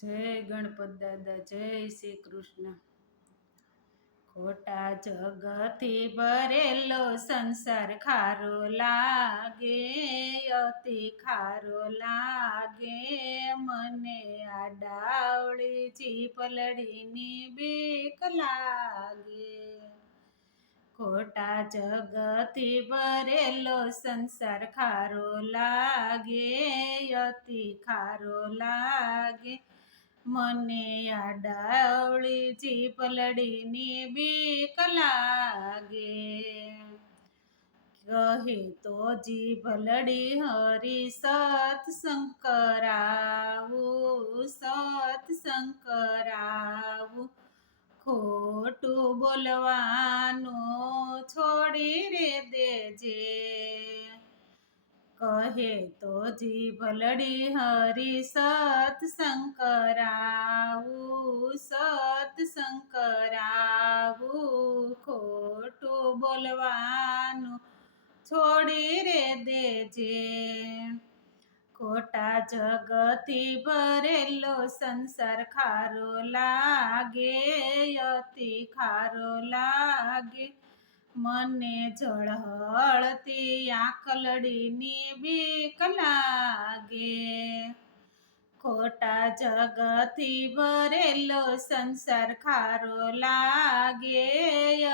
જય ગણપત દાદા, જય શ્રી કૃષ્ણ. ખોટા જગથી ભરેલો સંસાર ખારો લાગે, અતિ ખારો લાગે. મને આ ડાવળી ચીપલડીની બીક લાગે. ખોટા જગથી ભરેલો સંસાર ખારો લાગે, અતિ ખારો લાગે. મને આ ડાવળી ચીપલડીની બીક લાગે. કહે તો જીભલડી હરી સત્સંગ કરાવું, સત્સંગ કરાવું. ખોટું બોલવાનું છોડી રે દેજે. કહે તો જીભલડી હરી સત્સંગ કરાવું, સત્સંગ કરાવું. ખોટું બોલવાનું છોડી રે દેજે. ખોટા જગથી ભરેલો સંસાર ખારો લાગે, અતિ ખારો લાગે. મને ઝળહળતી આંખલડીની બીક લાગે. ખોટા જગથી ભરેલો સંસાર ખારો લાગે,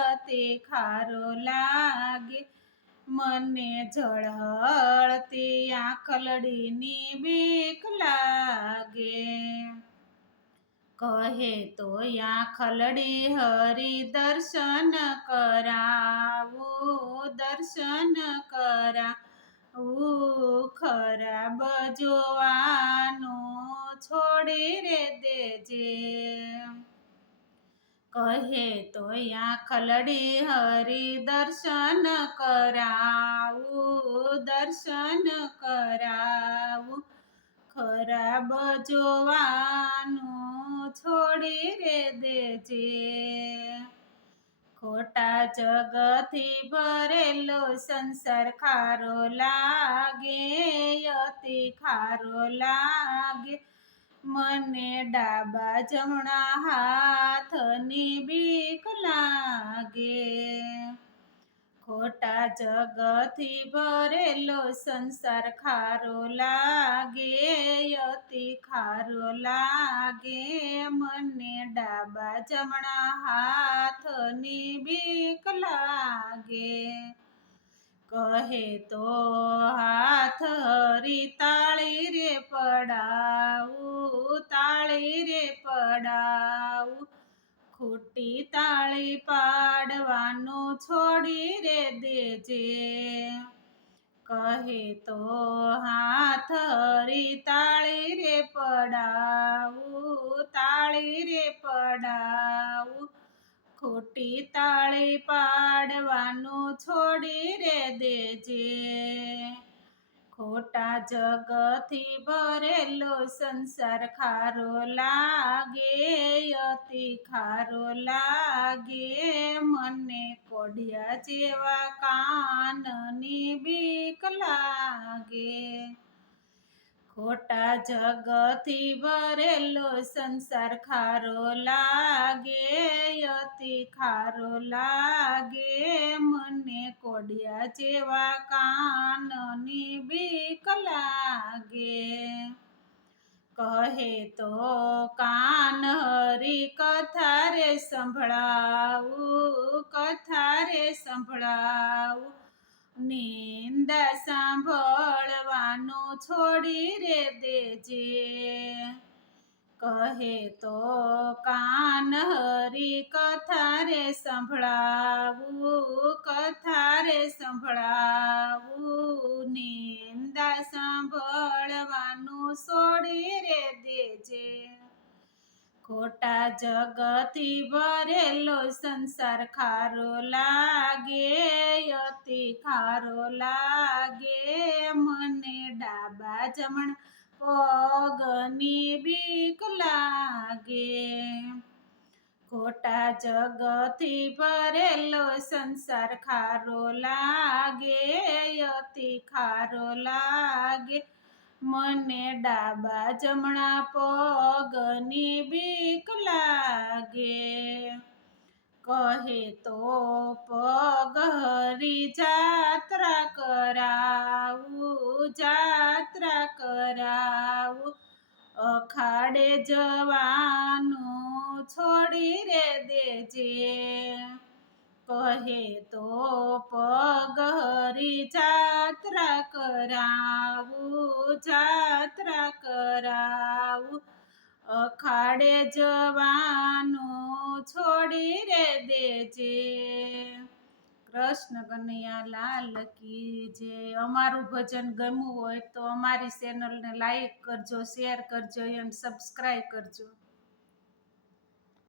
અતિ ખારો લાગે. મને ઝળહળતી આંખલડીની બીક લાગે. કહે તો આંખલડી હરી દર્શન કરાવું, દર્શન કરાવું. ખરાબ જોવાનું છોડી રે દેજે. કહે તો આંખલડી હરી દર્શન કરાવું, દર્શન કરાવું. ખરાબ જોવાનું છોડી રે દેજે. ખોટા જગથી ભરેલો સંસાર ખારો લાગે, અતિ ખારો લાગે. મને ડાબા જમણા હાથની બીક લાગે. ખોટા જગથી ભરેલો સંસાર ખારો લાગે, અતિ ખારો લાગે. મને ડાબા જમણા હાથની બીક લાગે. કહે તો હાથ હરી તાળી રે પડાવું, તાળી રે પડાવું. ખોટી તાળી પાડવાનું છોડી રે દેજે. કહે તો હાથ હરી તાળી રે પડાવું, તાળી રે પડાવું. ખોટી તાળી પાડવાનું છોડી રે દેજે. ખોટા જગથી ભરેલો સંસાર ખારો લાગે, અતિ ખારો લાગે. મને કોઢિયા જેવા કાનની બીક લાગે. ખોટા જગથી ભરેલો સંસાર ખારો લાગે, અતિ ખારો લાગે. મને કોઢિયા જેવા કાનની બીક લાગે. કહે તો કાન હરી કથા રે સંભળાવું, કથા રે સંભળાવું. નિંદા સાંભળવાનું છોડી રે દેજે. કહે તો કાન હરી કથા રે સંભળાવું, કથા રે સંભળાવું. નિંદા સાંભળવાનું છોડી રે દેજે. ખોટા જગથી ભરેલો સંસાર ખારો લાગે, અતિ ખારો લાગે. મને ડાબા જમણા પગની બીક લાગે. ખોટા જગથી ભરેલો સંસાર ખારો લાગે, અતિ ખારો લાગે. મને ડાબા જમણા પગની બીક લાગે. કહે તો પગ હરી જાત્રા કરાવું, જાત્રા કરાવું. અખાડે જવાનું છોડી રે દેજે. કહે તો પગ હરી જાત્રા કરાવું, જાત્રા કરાવું. અખાડે જવાનું છોડી રે દેજે. કૃષ્ણ કનૈયા લાલ કી જય. અમારું ભજન ગમ્યું હોય તો અમારી ચેનલને લાઈક કરજો, શેર કરજો અને સબસ્ક્રાઈબ કરજો.